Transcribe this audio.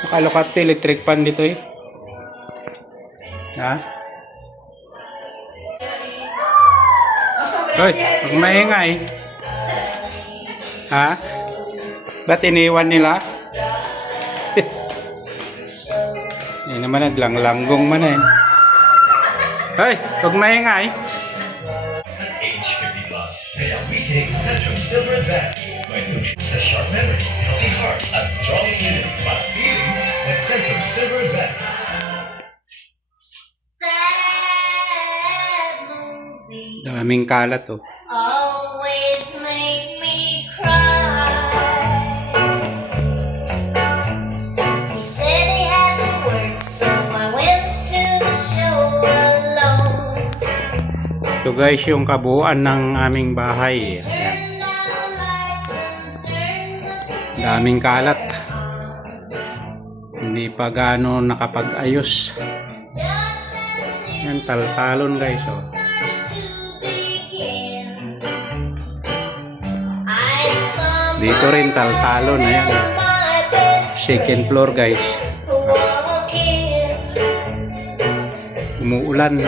Nakalukat electric pan dito eh. Ha? Hoy, huwag maingay. Ha? Ba't iniwan nila? Hindi naman naglang-langgong man eh. Hoy, huwag maingay. Age 50 plus. Kaya we take Centrum Silver Advance. May nutrients sa sharp memory, healthy heart, at strong immunity. But feeling like Centrum Silver Advance. Sad movie. Daming kalat oh. Always make me cry. He said he had to work, so I went to the show alone. Ito guys yung kabuuan ng aming bahay. Ayan. Turned out the lights and turned the Daming kalat. Hindi pa gaano nakapag-ayos. just as Yan, taltalon guys oh. started to begin. I saw Dito rin taltalon. Ayan. my best Second floor guys. walking. Umuulan.